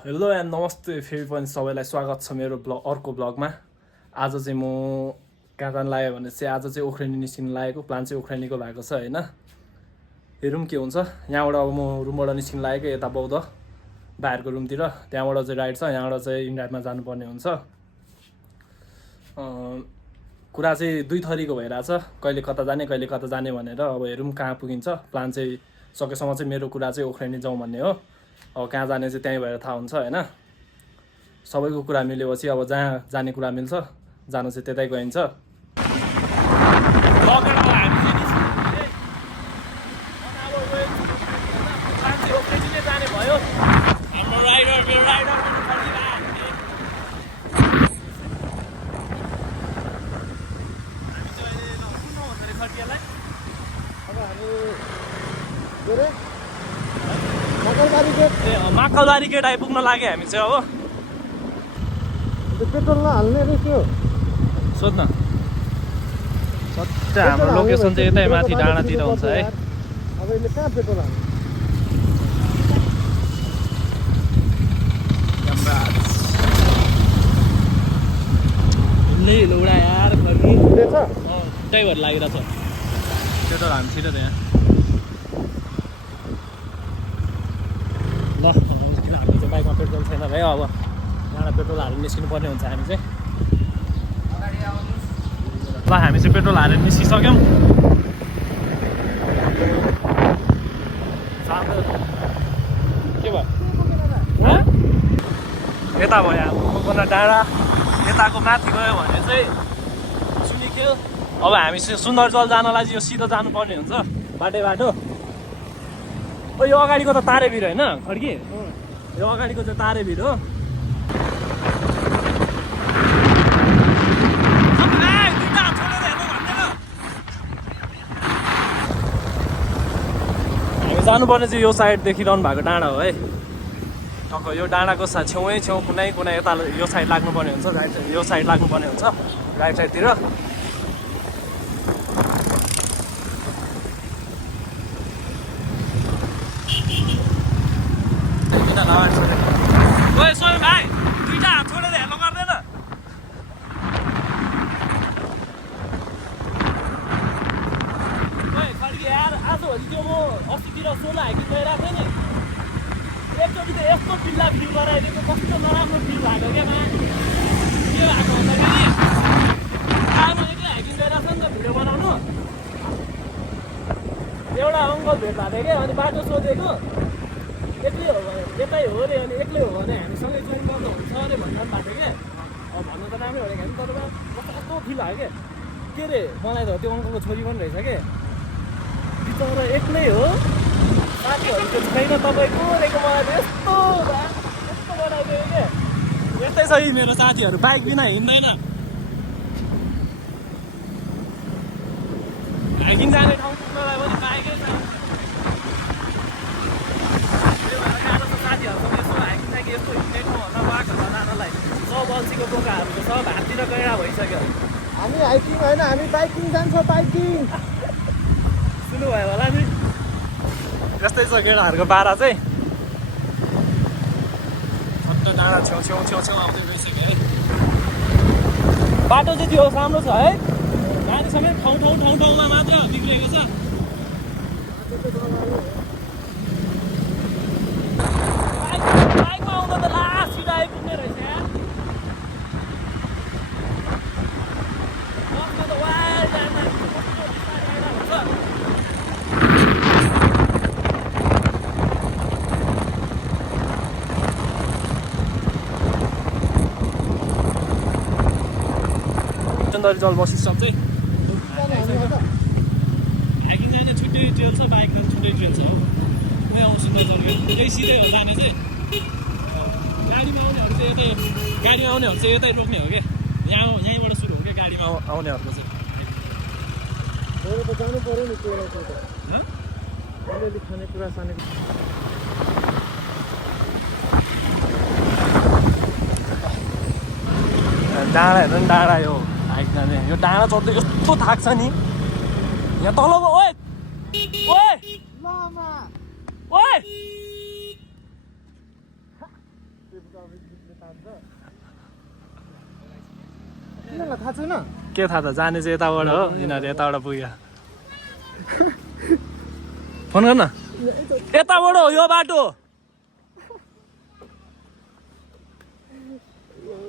Hello and नमस्ते फेरि पनि सबैलाई स्वागत छ मेरो अर्को ब्लगमा। आज चाहिँ म कहाँ जान लाग्यो भने चाहिँ आज चाहिँ उख्रेनी निस्किनु लागेको प्लान चाहिँ उख्रेनीको भएको छ हैन। हेरौँ के हुन्छ। यहाँबाट अब म रुमबाट निस्किनु लागेको यता बौद्ध बाहिरको रुमतिर, त्यहाँबाट चाहिँ राइड छ, यहाँबाट चाहिँ इन्डियामा जानुपर्ने हुन्छ। कुरा चाहिँ दुई थरीको भइरहेछ, कहिले कता जाने भनेर। अब हेरौँ कहाँ पुगिन्छ। प्लान चाहिँ सकेसम्म चाहिँ मेरो कुरा चाहिँ उख्रेनी जाउँ भन्ने हो। अब कहाँ जाने चाहिँ त्यहीँ भएर थाहा हुन्छ हैन। सबैको कुरा मिलेपछि अब जहाँ जाने कुरा मिल्छ जानु चाहिँ त्यतै गइन्छ। माकलबारी गेट आइपुग्न लाग्यो हामी चाहिँ। अब पेट्रोल नहाल्ने रहेछ। सोध्न सट्टा हाम्रो लोकेसन चाहिँ यतै माथि डाँडातिर हुन्छ है। अब यसले कहाँ पेट्रोल हाल्ने? लौडा यार फर्की हुँदैछ? त्यही भएर लागिरहेछ पेट्रोल हाल्नु छिटो त्यहाँ। ल हामी चाहिँ बाइकमा पेट्रोल छैन भाइ। अब यहाँबाट पेट्रोल हालेर निस्किनु पर्ने हुन्छ हामी चाहिँ। ल हामी चाहिँ पेट्रोल हालेर निस्किसक्यौँ। के भयो यता भयो मकना डाँडा, यताको माथि गयो भने चाहिँ सुनिखेल। अब हामी चाहिँ सुन्दरजल जानलाई चाहिँ यो सिधो जानुपर्ने हुन्छ बाटो। यो अगाडिको त तारेभिर होइन खड्की, यो अगाडिको चाहिँ तारेभिर हो। हामी जानुपर्ने चाहिँ यो साइड देखिरहनु भएको डाँडा हो है। टक्क यो डाँडाको छेउ कुनै यता यो साइड लाग्नुपर्ने हुन्छ, यो साइड लाग्नुपर्ने हुन्छ राइट साइडतिर। ओए सोहे भाइ दुईटा हात छोडेर हेर्नु गर्दैन। ओए खड्की यार आजभोलि त्यो म अस्तितिर सोलो हाइकिङ गइरहेको थिएँ नि, एकचोटि त यस्तो बिल्ला भिउ गराइदिएको, कस्तो नराम्रो भिउ भएको क्या मा। के भएको भन्दाखेरि आज एक्लै हाइकिङ गइरहेको छ नि त भिडियो बनाउनु। एउटा अङ्कल भेट भएको थियो क्या, अनि बाटो सोधेको एक्लै हो भने यतै हो अरे, अनि एक्लै हो भने हामीसँगै जोइन गर्दा हुन्छ अरे भन्नु भएको थियो क्या। अब भन्नु त राम्रै भनेको नि, तर कस्तो फिल भयो क्या। के अरे मलाई त त्यो अङ्कलको छोरी पनि रहेछ क्या, बिचरा एक्लै हो, साथीहरू त्यो छैन तपाईँको रहेको। मलाई त यस्तो बनाइदियो क्या। यस्तै छ यी मेरो साथीहरू, बाइक बिना हिँड्दैन। हाइकिङ जाने ठाउँ पुग्नलाई पनि बाइकै छ। साथीहरूसँग यसो हाइकिङ लागि यस्तो हिँड्ने ठाउँहरूमा बाघहरू जानलाई सब अल्छीको बोकाहरू त सब हाततिर गएर भइसक्यो। हामी हाइकिङ होइन, हामी बाइकिङ जान्छ। बाइकिङ सुन्नुभयो होला नि। यस्तै छ केटाहरूको पारा चाहिँ। सट्ट डाँडा छेउ आउँदै गइसक्यो है। बाटो चाहिँ त्यो राम्रो छ है, जाने समय ठाउँमा मात्र बिग्रेको छ। बाइकमा आउँदा त लास्ट सिधा आइपुग्ने रहेछ यार। बसमा त वाइल्ड जाँदा सुन्दरजल बसिसक्छ चाहिँ। हाइकिङ जाने छुट्टै ट्रेल छ, बाइक जाने छुट्टै ट्रेल छ। उहाँ आउँछ सुन्दरजल यही सिधै हो जाने चाहिँ। गाडीमा आउनेहरू चाहिँ यतै रोक्ने हो क्या। यहीँबाट सुरु हो क्या गाडीमा आउनेहरूको चाहिँ। त जानु पऱ्यो नि त्यो अलिअलि खानेकुरा डाँडा हेर्नु नि, डाँडा यो हाइक जाने यो डाँडा चढ्दै यस्तो थाक्छ नि। यहाँ तल ओए तिनीहरूलाई थाहा छैन के थाहा त जाने चाहिँ यताबाट हो यिनीहरू यताबाट पुग्यो फोन गर्न यताबाट हो यो बाटो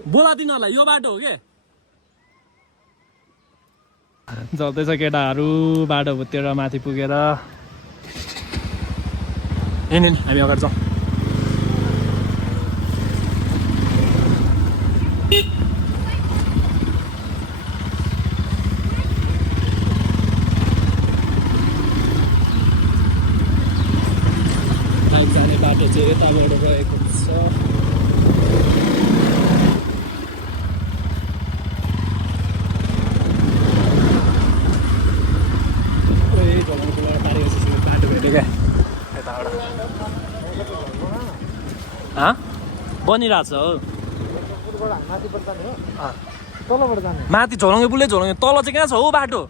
बोला तिनीहरूलाई यो बाटो हो के चल्दैछ केटाहरू बाटो भुत्तेर माथि पुगेर हिँड हामी अगाडि जाउँ जाने बाटो चाहिँ यताबाट गएको छ बाटो भेट्यो क्या यताबाट बनिरहेको छ हो माथिबाट जाने हो तलबाट जाने माथि झोलङ्गे पुलै झोलङ्गे तल चाहिँ कहाँ छ हो बाटो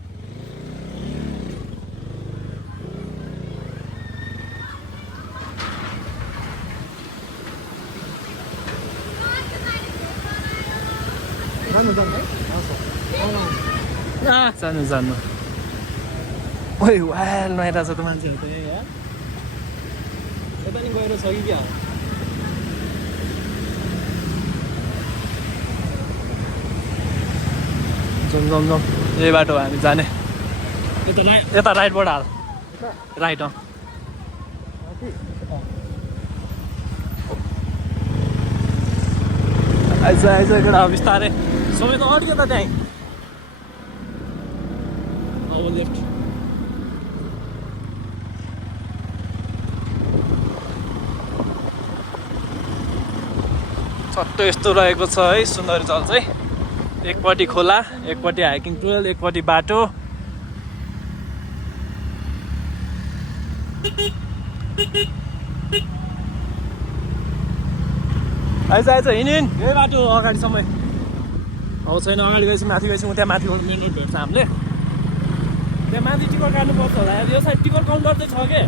जानु जानु ओइ वाल नआइरहेको छ त मान्छेहरू त यता नि गएर छ कि क्या जाउँ जाउँ जाउँ यही बाटो हामी जाने यता राइटबाट हाल राइट आइज आइज केटा बिस्तारै सबै त अड्क्यो त त्यहीँ अब लेफ्ट सट्टो यस्तो रहेको छ है सुन्दरी जल चाहिँ एकपट्टि खोला एकपट्टि हाइकिङ ट्रेल एकपट्टि बाटो आइज आइज हिँड यही बाटो अगाडिसम्म अब छैन अगाडि गएपछि माथि गएपछि त्यहाँ माथि मेन रोड भेट्छ हामीले त्यहाँ माथि टिकट काट्नुपर्छ होला यो साइड टिकट काउन्टर चाहिँ छ के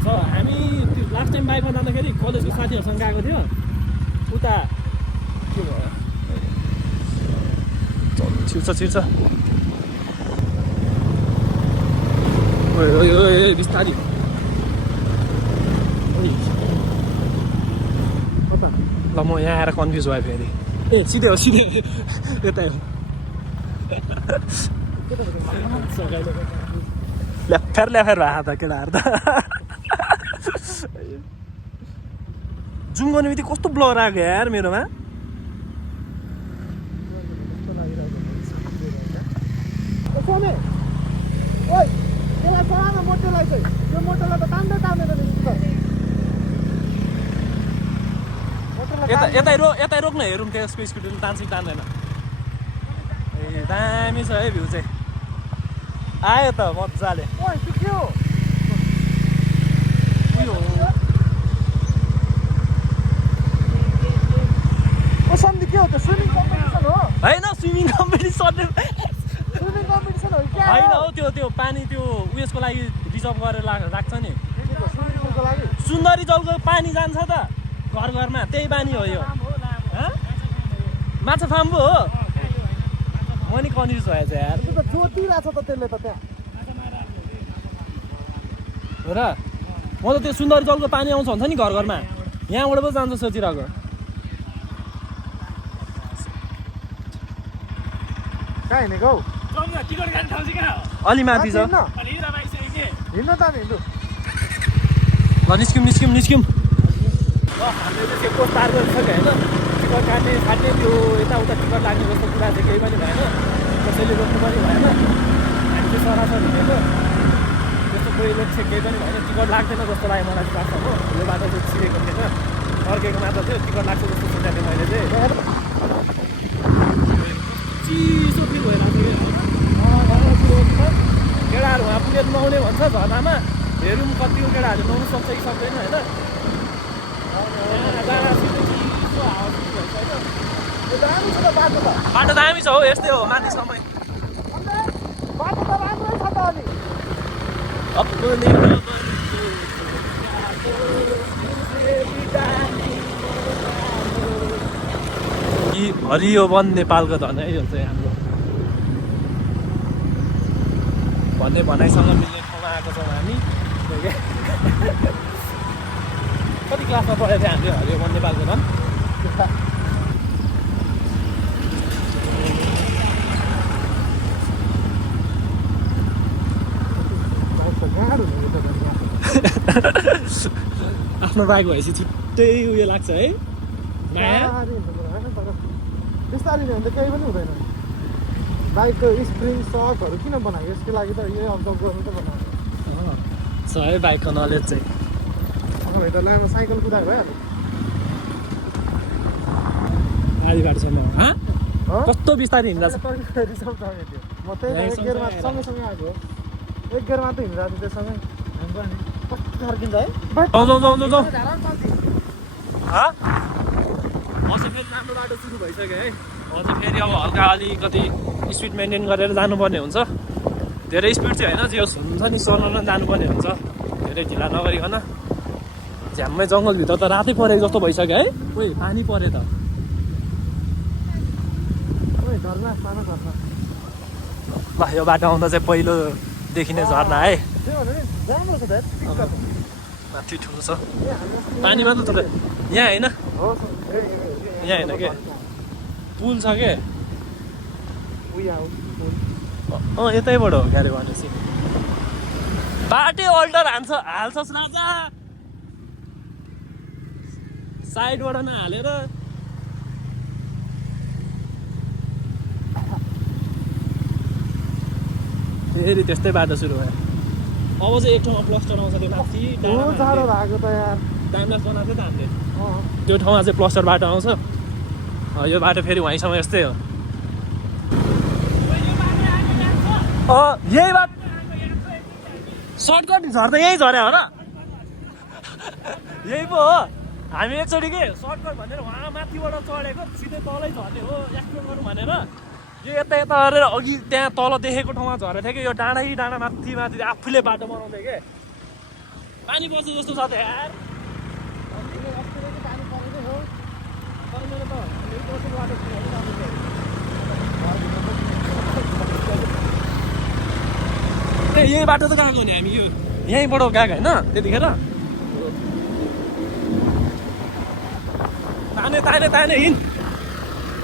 छ हामी लास्ट टाइम बाइकमा जाँदाखेरि कलेजको साथीहरूसँग गएको थियो उता के भयो छिर्छ बिस्तारी ल म यहाँ आएर कन्फ्युज भयो फेरि ए सिधै हो यतै हो ल्याफेर ल्याफेर भएको त केटाहरू त जुम गर्ने बित्तिकै कस्तो ब्लर आएको यार मेरोमा यतै रोक्न हेरौँ क्या यसको स्पिड तान्छ कि तान्दैन ए दामी छ है भ्यू चाहिँ आयो त मजाले होइन स्विमिङ कम्पिटिसन होइन हौ त्यो पानी त्यो उयसको लागि रिजर्भ गरेर राख्छ नि सुन्दरी जलको पानी जान्छ त घर घरमा त्यही बानी हो यो माछा फार्म पो हो म नि कन्फ्युज भएछ यार जोतिरहेछ त त्यसले त त्यहाँ हो र म त त्यो सुन्दरी जलको पानी आउँछ भन्छ नि घर घरमा यहाँबाट पो जान्छ सोचिरहेको कहाँ हिँडेको अलि माथि छ हिँड्न त हिँड्नु ल निस्क्यौँ ल हामीले चाहिँ चेक पोस्ट पार गरिसक्यो होइन टिकट काट्ने फाट्ने त्यो यताउता टिकट लाग्ने जस्तो कुरा चाहिँ केही पनि भएन कसैले रोक्नु पनि भएन हामी चाहिँ सरासर हिँडेको त्यस्तो कोही लोक चाहिँ केही पनि भएन टिकट लाग्दैन जस्तो लाग्यो मलाई लाग्छ हो यो बाटो चाहिँ छिरेको थिएन अर्केको मात्र थियो टिकट लाग्छ जस्तो सोचेको थिएँ मैले चाहिँ चिसो फिल भइरहेको थियो केटाहरू उहाँ पुगेर नुहाउने भन्छ झर्नामा हेरौँ कतिको केटाहरू नुहाउनु सक्छ कि सक्दैन होइन बाटो दामी छ हौ यस्तै हो माथिसम्म बाटो त राम्रै छ त अलि हरियो वन नेपालको धन है यो चाहिँ हाम्रो भन्ने भनाइसँग मिल्ने ठाउँमा आएको छौँ हामी कति क्लासमा पढेको थियो हामीले हरियो वन नेपालको धन आफ्नो बाइक भएपछि छुट्टै उयो लाग्छ है माया बिस्तारै भने त केही पनि हुँदैन बाइकको स्प्रिङ सकहरू किन बनायो यसको लागि त यो अब्जर्भ गर्नु त बनायो छ है बाइकको नलेज चाहिँ अब त लामो साइकल कुदाएको भइहाल्यो आधी बाटोसम्म कस्तो बिस्तारै हिँड्दा छ म त्यही एक गेयरमा सँगैसँगै आएको एक गेयरमा त हिँडिरहेको थियो सँगै कस्तो फर्किन्छ है जाउँ अझ फेरि राम्रो बाटो सुरु भइसक्यो है अझ फेरि अब हल्का अलिकति स्पिड मेन्टेन गरेर जानुपर्ने हुन्छ धेरै स्पिड चाहिँ होइन जे हुन्छ नि चलाउन जानुपर्ने हुन्छ धेरै ढिला नगरिकन झ्याम्मै जङ्गलभित्र त रातै परेको जस्तो भइसक्यो है ओइ पानी पऱ्यो त झर्ना सानो झर्ना ल यो बाटो आउँदा चाहिँ पहिलो देखिने झर्ना है त्यो भने राम्रो छ त माथि ठुलो छ पानीमा त तर यहाँ होइन यहाँ होइन के पुल छ के यतैबाट हो क्यारे भनेपछि बाटै अल्टर हाल्छस् राजा साइडबाट नहालेर फेरि त्यस्तै बाटो सुरु भयो अब चाहिँ एक ठाउँमा प्लस्टर आउँछ त्यो माथि जाडो भएको त यार टाइमलास बनाएको थियो त हामीले त्यो ठाउँमा चाहिँ प्लस्टर बाटो आउँछ यो बाटो फेरि वहीँसम्म यस्तै हो यही बाटो सर्टकट झर्दा यही झर्या हो र यही पो हो हामी एकचोटि के सर्टकट भनेर उहाँ माथिबाट चढेको सिधै तलै झर्ने हो एक्सप्लोर गरौँ भनेर यो यता गरेर अघि त्यहाँ तल देखेको ठाउँमा झरेको थियो कि यो डाँडा माथि आफूले बाटो बनाउँदै के पानी पर्छ जस्तो छ त यार यही बाटो त गएको नि हामी यो यहीँबाट गएको होइन त्यतिखेर ताने हिँड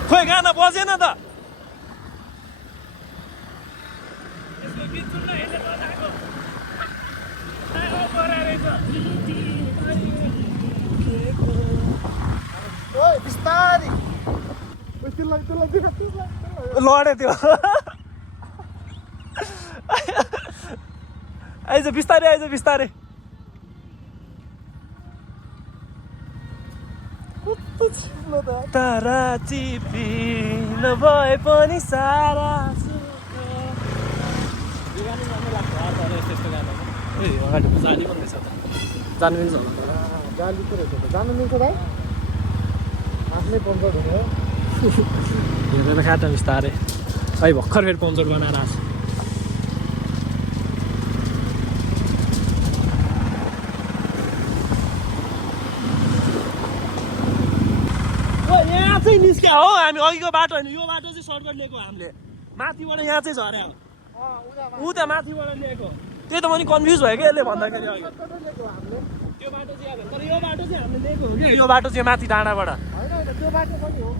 खोइ गाना बजेन त बिस्तारी लडे त्यो आइज बिस्तारै तारा चिपी नभए पनि सारा अगाडि जाली पनि रहेछ त जानु मिल्छ होला जाली पो रहेछ त जानु मिल्छ भाइ आफ्नै पम्चर हुने हो हेरेर खाँदा बिस्तारै खै भर्खर फेरि पम्चर बनाएर आएको यहाँ चाहिँ निस्क्या हो हामी अघिको बाटो होइन यो बाटो चाहिँ सर्टकट लिएको हामीले माथिबाट यहाँ चाहिँ झर्या हो ऊ त्यहाँ माथिबाट लिएको त्यही त म नि कन्फ्युज भयो कि यसले भन्दाखेरि अघि त्यो बाटो चाहिँ तर यो बाटो चाहिँ हामीले लिएको हो कि यो बाटो चाहिँ माथि डाँडाबाट त्यो बाटो पनि हो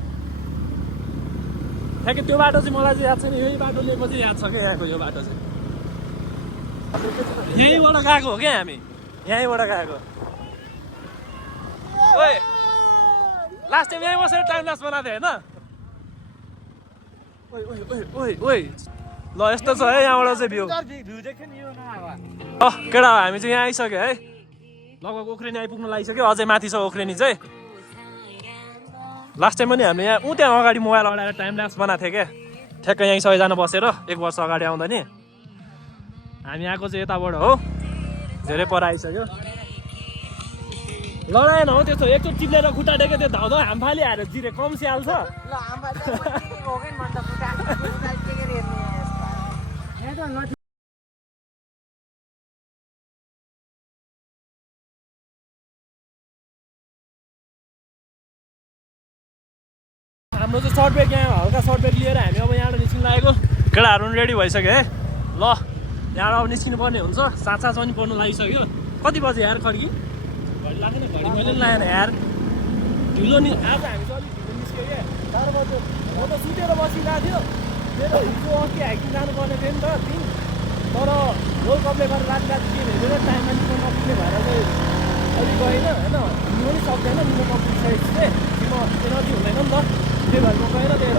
ठ्याक्कै त्यो बाटो चाहिँ मलाई चाहिँ याद छैन यही बाटो लिएको चाहिँ याद छ क्या यहाँको यो बाटो चाहिँ यहीँबाट गएको हो क्या हामी यहीँबाट गएको ओए लास्ट टाइम यहीँ बसेर टाइम लास बनाएको थियो होइन ओइ ल यस्तो छ है यहाँबाट चाहिँ भ्यू केटा हामी चाहिँ यहाँ आइसक्यो है लगभग ओख्रेनी आइपुग्नु लागिसक्यो अझै माथि छ ओख्रेनी चाहिँ लास्ट टाइम पनि हामीले यहाँ त्यहाँ अगाडि मोबाइल अडाएर टाइम ल्याप्स बनाएको थियो क्या ठ्याक्कै यहीँ सबैजना बसेर 1 वर्ष अगाडि आउँदा नि हामी आएको चाहिँ यताबाट हो धेरै पर आइसक्यो लडाएन हो त्यस्तो एकचोटि टिप्लेर खुट्टा टेक्यो त्यो धाउँदा हामफाली आएर जिरे कम स्याहाल्छ हाम्रो चाहिँ सर्ट ब्रेक यहाँ हल्का सर्ट ब्रेक लिएर हामी अब यहाँबाट निस्किनु लागेको केटाहरू पनि रेडी भइसक्यो है ल यहाँबाट अब निस्किनु पर्ने हुन्छ साँचा पनि पर्नु लागिसक्यो कति बजे यार खड्की घडी लाग्दैन घडी मैले पनि लागेन यार ढिलो नि आज हामी चाहिँ अलिक ढिलो निस्क्यो क्या 4 बजे म त सुतेर बसिरहेको थियो मेरो हिजो अस्ति हाइकिङ जानुपर्ने थियो नि त दिन तर वर्ल्ड कपले गरेर राति राति के हेरेर टाइममा निस्कनु नपुग्ने भएर चाहिँ अलिक गएन होइन हिँड्नु पनि सक्दैन निको कम्पिटिसकेपछि म एनर्जी हुँदैन नि त त्यही भएर म गएन त्यही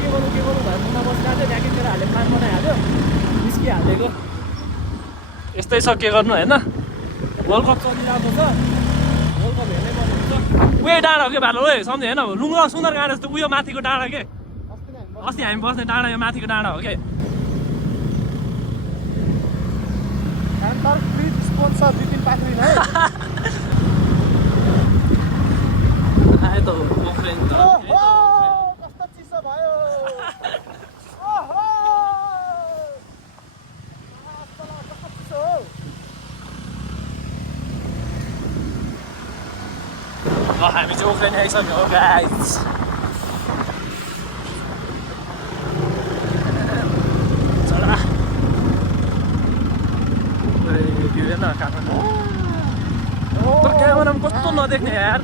के गर्नु भएर मुना बसिरहेको थियो ज्याकेटतिर हालेर प्लान बनाइहाल्यो निस्किहालेको यस्तै छ के गर्नु होइन वर्ल्ड कप चलिरहेको छ वर्ल्ड कप हेर्नै पर्ने हुन्छ उयो डाँडा हो कि भालो है सम्झे होइन लुङ्गा सुन्दर गाडा जस्तो उयो माथिको डाँडा के अस्ति हामी बस्ने डाँडा यो माथिको डाँडा हो क्या स्पोन्सर बिपिन पाखरिन है आयो त फ्रेन्ड त कस्तो चिसो भयो कस्तो चिसो हो हामी चाहिँ उफ्रेन आइसक्यो हो गाइस चला हेरेन काठमाडौँ तर क्यामेरामा कस्तो नदेख्ने यार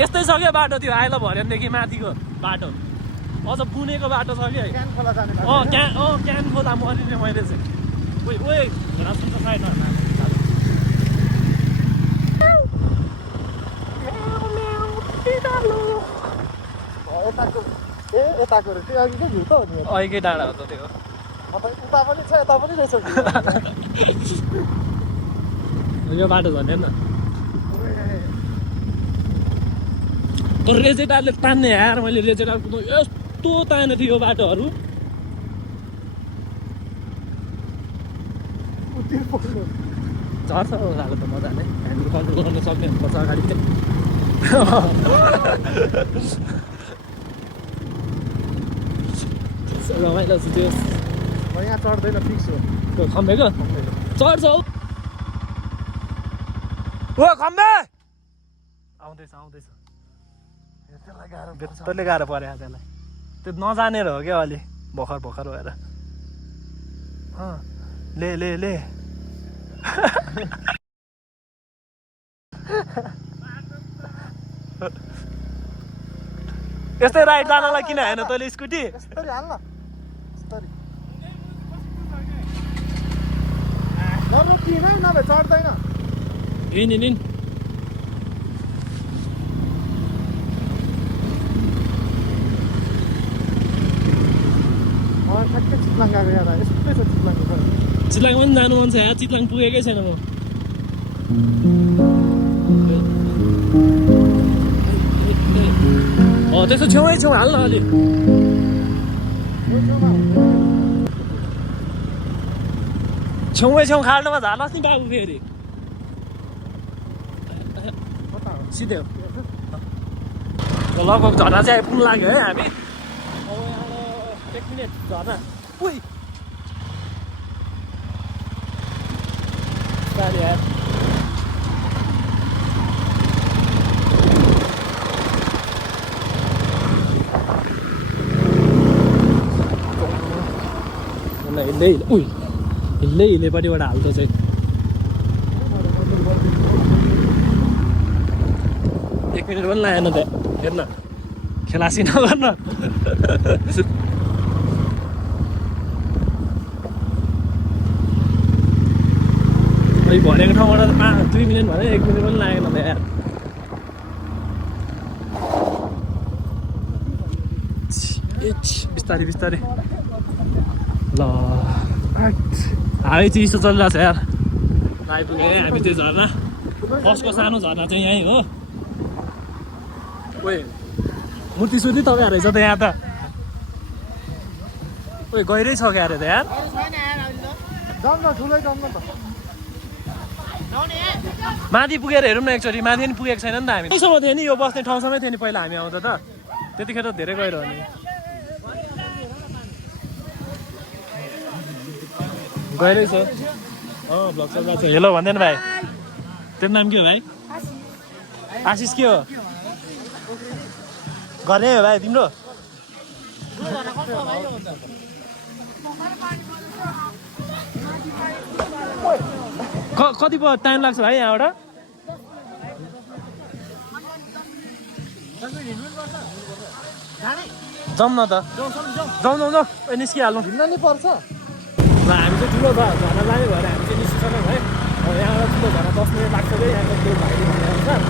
यस्तै छ क्या बाटो त्यो आइल भर्यानदेखि माथिको बाटो अझ बुनेको बाटो छ कि क्यान खोला जाने क्यान खोला मरिने मैले चाहिँ ओए घोडा सुन्छ साइड यताको रे त्यो अघिकै भ्यू त हो नि अघिकै डाँडा हो त त्यो उता पनि छ यता पनि रहेछ यो बाटो झन् हेर्न तर रेजेटारले तान्ने यार मैले रेजेटार कुदाउँ यस्तो ताने थियो यो बाटोहरू झर्छ उनीहरू त मजाले ह्यान्डल कन्ट्रोल गर्न सक्ने हुनुपर्छ अगाडि चाहिँ रमाइलो छ त्यो यहाँ चढ्दैन फिक्स हो त्यो खम्बेको चढ्छ हौ ओ खम्बे आउँदैछ त्यसलाई गाह्रो बेत्तैले गाह्रो पऱ्यो त्यसलाई त्यो नजानेर हो क्या अलि भर्खर भएर ले यस्तै राइड जानलाई किन होइन तैँले स्कुटी यस्तरी हाल्न यस्तरी नरोकिन है नभए चढ्दैन हिँड ठ्याक्कै चितलाङ गएको यार यस्तै छ चितलाङको चितलाङ पनि जानु मन छ यार चितलाङ पुगेकै छैन म त्यसो छेउ हाल्न अलि छेउ खाल्डोमा झार्नुहोस् नि बाबु फेरि सिधै हो लगभग झर्ना चाहिँ आइपुग्नु लाग्यो है हामी अब यहाँ 1 मिनट झर्ना उही यार हिल्लैपट्टिबाट हाल्छ चाहिँ 1 मिनट पनि लागेन त हेर्न खेलासी नगर्न भनेको ठाउँबाट 2 मिनट भने 1 मिनट पनि लागेन त यार बिस्तारै ल हाई चाहिँ यस्तो चलिरहेको छ यार आइपुग्यो हामी चाहिँ झर्ना फर्स्टको सानो झर्ना चाहिँ यहीँ हो ओए मूर्ति सुर्ति तपाईँ रहेछ त यहाँ त ओए गहिरै छ क्या अरे त यार माथि पुगेर हेरौँ न एकचोटि माथि पनि पुगेको छैन नि त हामी त्यसोमा थियो नि यो बस्ने ठाउँसम्म थियो नि पहिला हामी आउँदा त त्यतिखेर धेरै गहिरो हो नि गहिरै छ ब्लग चलिरहेको छ हेलो भन्दैन भाइ तेरो नाम के हो भाइ आशिष के हो गर्ने हो भाइ तिम्रो कति टाइम लाग्छ भाइ यहाँबाट जाउँ न त जाउँ निस्किहाल्नु हिँड्न नि पर्छ हामी चाहिँ ठुलो छ झर्ना जाने भएर हामी चाहिँ निस्किसक्यौँ है यहाँबाट ठुलो झर्ना 10 मिनट लाग्छ अरे यहाँको त्यो भाइले भनेअनुसार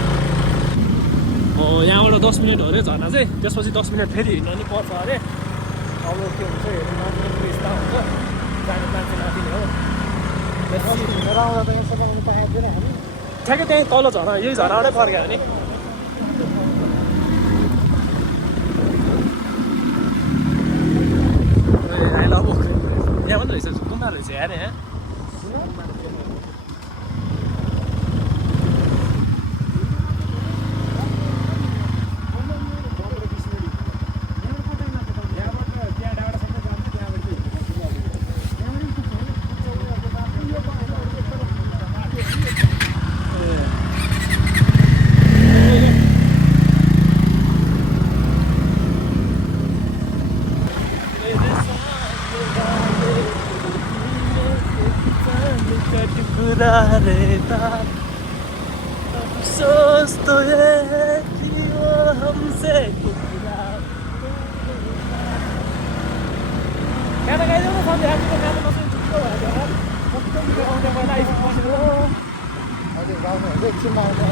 यहाँबाट 10 मिनट हो अरे झर्ना चाहिँ त्यसपछि 10 मिनट फेरि हिँड्न नि पर्छ अरे अब के हुन्छ हेर्नु मान्छे यस्ता हुन्छ जाने मान्छे माथि नै हो हिँडेर आउँदा त यहाँ सघाउनु पाइँदैन हामी ठ्याक्कै त्यहीँ तल झर्ना यही झर्नाबाटै फर्क्यो भने यहाँ पनि रहेछ गुम्बा रहेछ यहाँ यहाँ सोचतो है कि वो हमसे गाना गाइदेऊ न सन्ध्या हाम्रो गाना नसुन छुट्टो भयो यार कस्तो गाउँदै पहिला आइसक्यो अहिले गाउँमा हुन्छ एकछिनमा आउँदा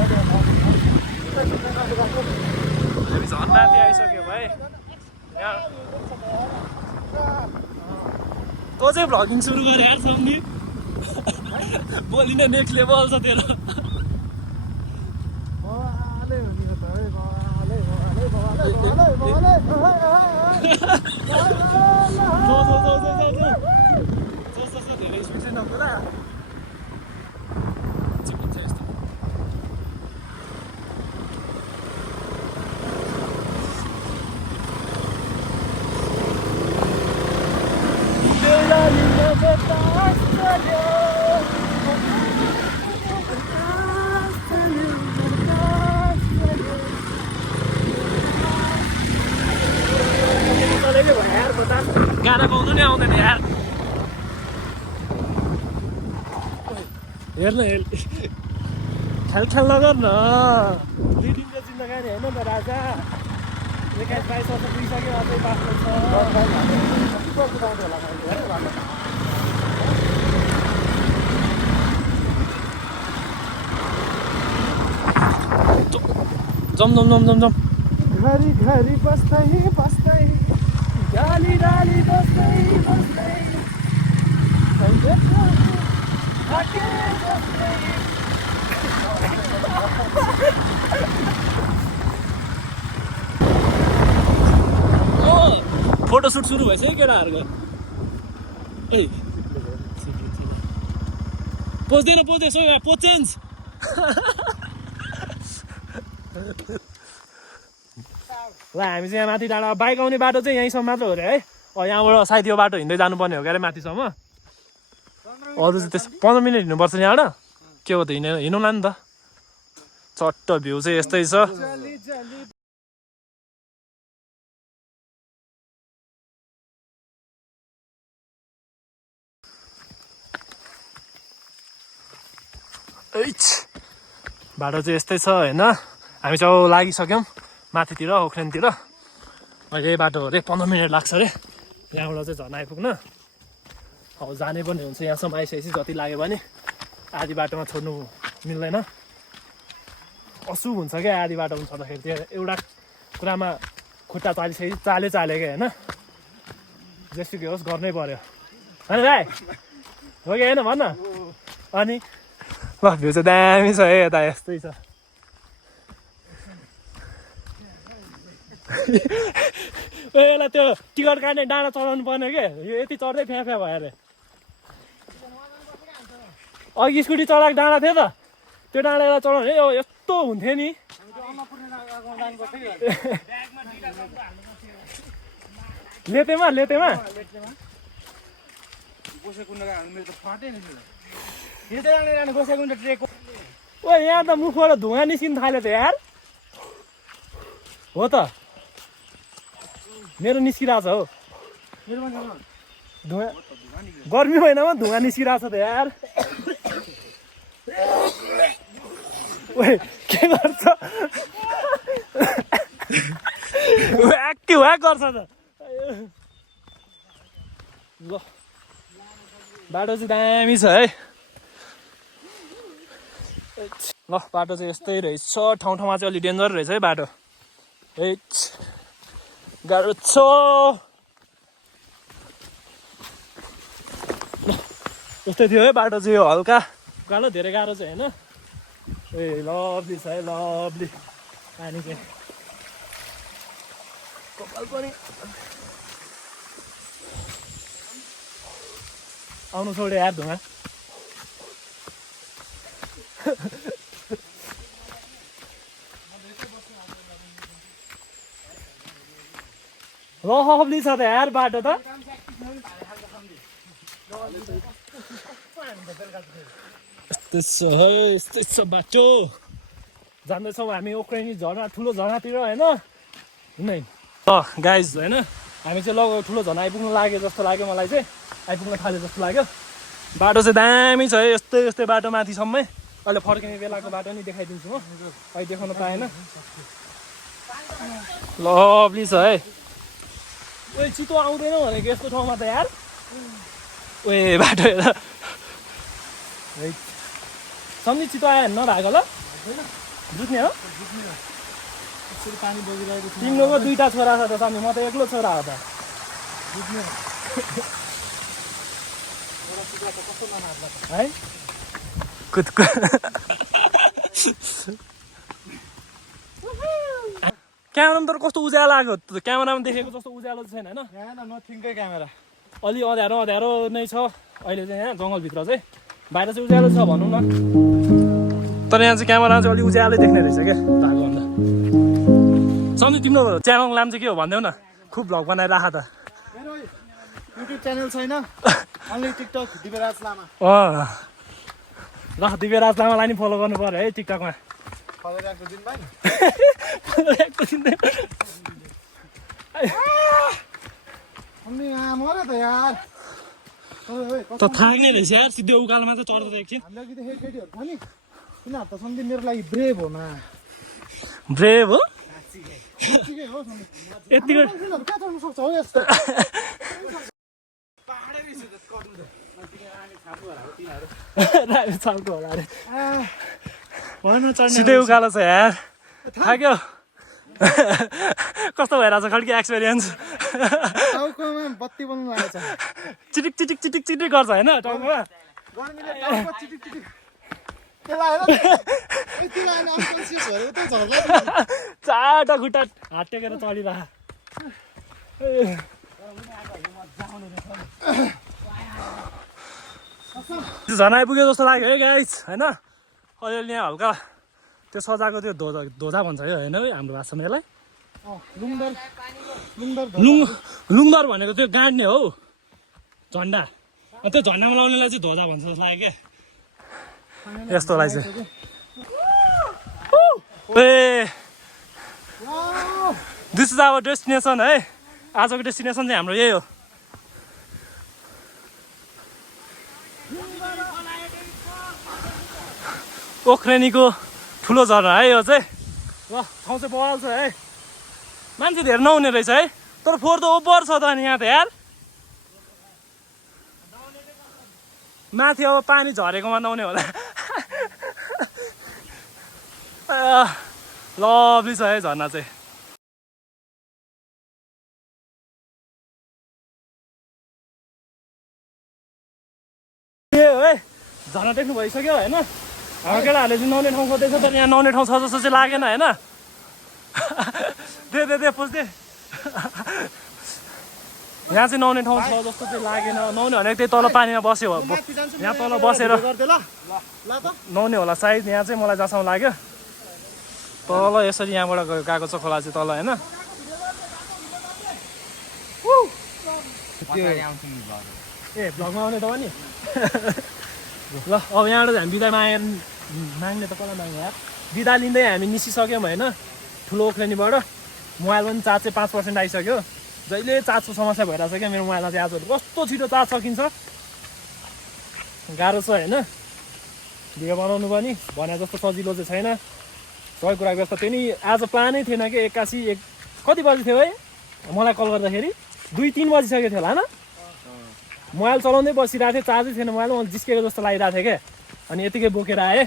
हामी झन्नाथि आइसक्यो भाइ यहाँ तँ चाहिँ भ्लगिङ सुरु गरे यार सम्झि बोलिन नेक्स्ट लेभल छ तेरो धेरै स्पिड चाहिँ नपुरा गाना गाउनु नि आउँदैन यार हेर्न ख्याल नगर न लिडिङको जिन्दगानी होइन त राजा 21-22 वर्ष पुगिसक्यो अझै बाँच्नु छ जम घरी घरी बस्दै बस्दै डाली डाली बस्दै फोटोसुट सुरु भइसक्यो केटाहरूको ए पोज्दैन सो पोज चेन्ज ल हामी चाहिँ यहाँ माथि डाँडा बाइक आउने बाटो चाहिँ यहीँसम्म मात्र हो अरे है यहाँबाट सायद यो बाटो हिँड्दै जानुपर्ने हो क्या अरे माथिसम्म अरू चाहिँ त्यस 15 मिनट हिँड्नुपर्छ यहाँबाट के हो त हिँडौँला नि त चट्ट भ्यू चाहिँ यस्तै छ बाटो चाहिँ यस्तै छ होइन हामी चाहिँ लागिसक्यौँ माथितिर ओख्रेनतिर अहिले यही बाटो हो अरे 15 मिनट लाग्छ अरे यहाँबाट चाहिँ झर्ना आइपुग्न अब जानै पनि हुन्छ यहाँसम्म आइसकेपछि जति लाग्यो भने आधी बाटोमा छोड्नु मिल्दैन अशुभ हुन्छ क्या आधी बाटोमा छोड्दाखेरि त्यो एउटा कुरामा खुट्टा चालिसकेपछि चाल्यो क्या होइन जेसुकै होस् गर्नै पर्यो होइन भाइ हो कि होइन भन्न अनि ल भ्यू चाहिँ दामी छ है यता यस्तै छ यसलाई त्यो टिकट काट्ने डाँडा चढाउनु पर्ने के यो यति चढ्दै फ्या भयो अरे अघि स्कुटी चढाएको डाँडा थियो त त्यो डाँडालाई चढाउने यो यस्तो हुन्थ्यो नि लेतेमा ओ यहाँ त मुखबाट धुवा निस्किन थाल्यो त यार हो त मेरो निस्किरहेछ हौ धुवा गर्मी महिनामा धुवा निस्किरहेछ त यार ओए के गर्छ के ह्वाक गर्छ त ल बाटो चाहिँ दामी छ है ल बाटो चाहिँ यस्तै रहेछ ठाउँ ठाउँमा चाहिँ अलि डेन्जर रहेछ है बाटो गाह्रो छ यस्तै थियो है बाटो चाहिँ यो हल्का उकालो धेरै गाह्रो चाहिँ होइन ए लभली छ है लभली पानी चाहिँ कपाल पनि आउनु छोड्यो यार धुवा लभली छ त यार बाटो त यस्तै छ बाटो जाँदैछौँ हामी ओक्रेनी झरना ठुलो झरनातिर होइन गाइज होइन हामी चाहिँ ठुलो झरना आइपुग्नु लाग्यो जस्तो लाग्यो मलाई चाहिँ आइपुग्न थाल्यो जस्तो लाग्यो बाटो चाहिँ दामी छ है यस्तै यस्तै बाटो माथिसम्मै अहिले फर्किने बेलाको बाटो नि देखाइदिन्छु म अहिले देखाउन पाएन लभली छ है ओए चितो आउँदैन भनेको यस्तो ठाउँमा त यार ओए बाटो हेर सम्झि चितो आयो नभएको ल बुझ्ने हो तिम्रो दुईटा छोरा छ त सम्झि म त एक्लो छोरा हो त है क्यामेरामा तर कस्तो उज्यालो आएको क्यामेरामा देखेको जस्तो उज्यालो छैन होइन नथिङकै क्यामेरा अलि अँध्यारो अँध्यारो नै छ अहिले चाहिँ यहाँ जङ्गलभित्र चाहिँ बाहिर चाहिँ उज्यालो छ भनौँ न तर यहाँ चाहिँ क्यामेरा चाहिँ अलिक उज्यालै देख्ने रहेछ क्या धागोभन्दा सम्झि तिम्रो च्यानलको नाम चाहिँ के हो भनिदेऊ न खुब भ्लग बनाइराख त मेरो युट्युब च्यानल छैन अन्ली टिकटक दिव्यराज लामा ल दिव्यराज लामालाई नि फलो गर्नु पर्यो है टिकटकमा फलोको दिन भाइ अन्ली मऱ्यो त यार त थाक्ने रहेछ यार सिधै उकालोमा चाहिँ चढ्दै एकछिन हामीलाई केटीहरू छ नि तिनीहरू त सम्झि मेरो लागि ब्रेभ हो ब्रेभ हो यतिको कहाँ चढ्नु सक्छ हो यस्तो सिधै उकालो छ यार थाक्यो कस्तो भइरहेछ खड्की एक्सपिरियन्स टाउकोमा बत्ती बल्नु लागेको छ चिटिक चिटिक चिटिक चिटिक गर्छ होइन टाउकोमा चारवटा खुट्टा हात टेकेर चढिरह झर्ना आइपुग्यो जस्तो लाग्यो है गाइस होइन अहिले यहाँ हल्का त्यो सजाएको त्यो ध्वजा भन्छ है होइन हाम्रो भाषामा यसलाई लुङदर भनेको त्यो गाड्ने हो झन्डा त्यो झन्डामा लाउनेलाई चाहिँ ध्वजा भन्छ जस्तो लाग्यो क्या यस्तोलाई चाहिँ ए दिस इज आवर डेस्टिनेसन है आजको डेस्टिनेसन चाहिँ हाम्रो यही हो ओख्रेनीको ठुलो झरना है यो चाहिँ ल ठाउँ चाहिँ बवाल छ है मान्छे धेरै नहुने रहेछ है तर फोहोर त ओभर छ त अनि यहाँ त यार माथि अब पानी झरेकोमा नहुने होला लभली छ है झरना चाहिँ है झरना देख्नु भइसक्यो होइन हाम्रो केटाहरूले चाहिँ नुहाउने ठाउँ खोज्दैछ तर यहाँ नुहाउने ठाउँ छ जस्तो चाहिँ लागेन होइन दे पुज्दै यहाँ चाहिँ नुहाउने ठाउँ छ जस्तो चाहिँ लागेन नुहाउने भनेको त्यही तल पानीमा बस्यो यहाँ तल बसेर नुहाउने होला सायद यहाँ चाहिँ मलाई जहाँसम्म लाग्यो तल यसरी यहाँबाट गएको छ खोला चाहिँ तल होइन ए भ्लगमा आउने त नि ल अब यहाँबाट हामी बिदा मागेर माग्ने त कसलाई माग्ने यार बिदा लिँदै हामी निस्किसक्यौँ होइन ठुलो ओख्रेनीबाट मोबाइल पनि चार्ज चाहिँ 5% आइसक्यो जहिले चार्जको समस्या भइरहेछ क्या मेरो मोबाइलमा चाहिँ आजहरू कस्तो छिटो चार्ज सकिन्छ गाह्रो छ होइन भिडियो बनाउनु पनि भने जस्तो सजिलो चाहिँ छैन सबै कुरा व्यस्त थियो नि आज प्लानै थिएन कि एक्कासी कति बजी थियो है मलाई कल गर्दाखेरि 2-3 बजिसकेको थियो होला होइन मोबाइल चलाउँदै बसिरहेको थिएँ चार्जै थिएन मोबाइलमा मैले जिस्केको जस्तो लागिरहेको थिएँ क्या अनि यतिकै बोकेर आएँ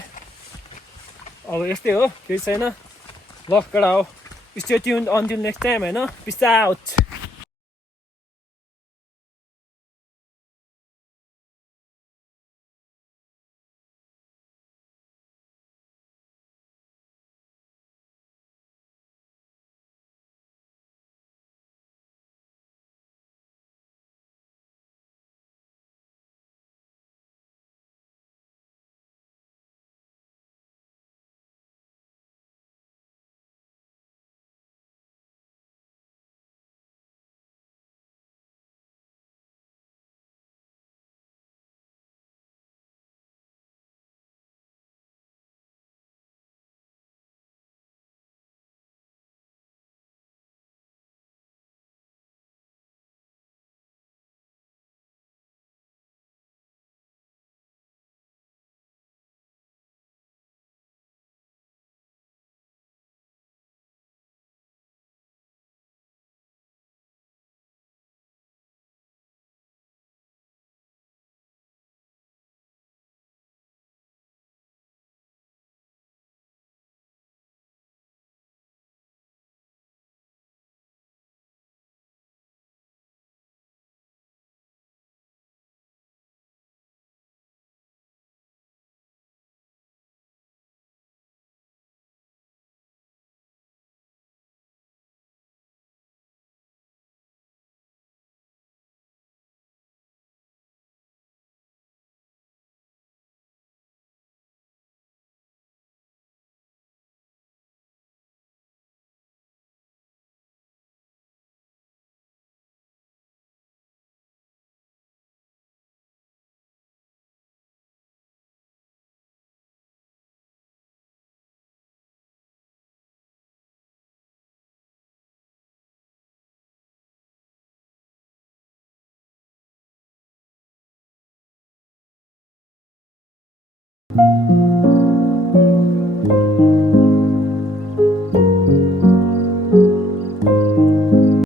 अब यस्तै हो केही छैन ल केटा हो stay tuned until next time होइन पिस आउट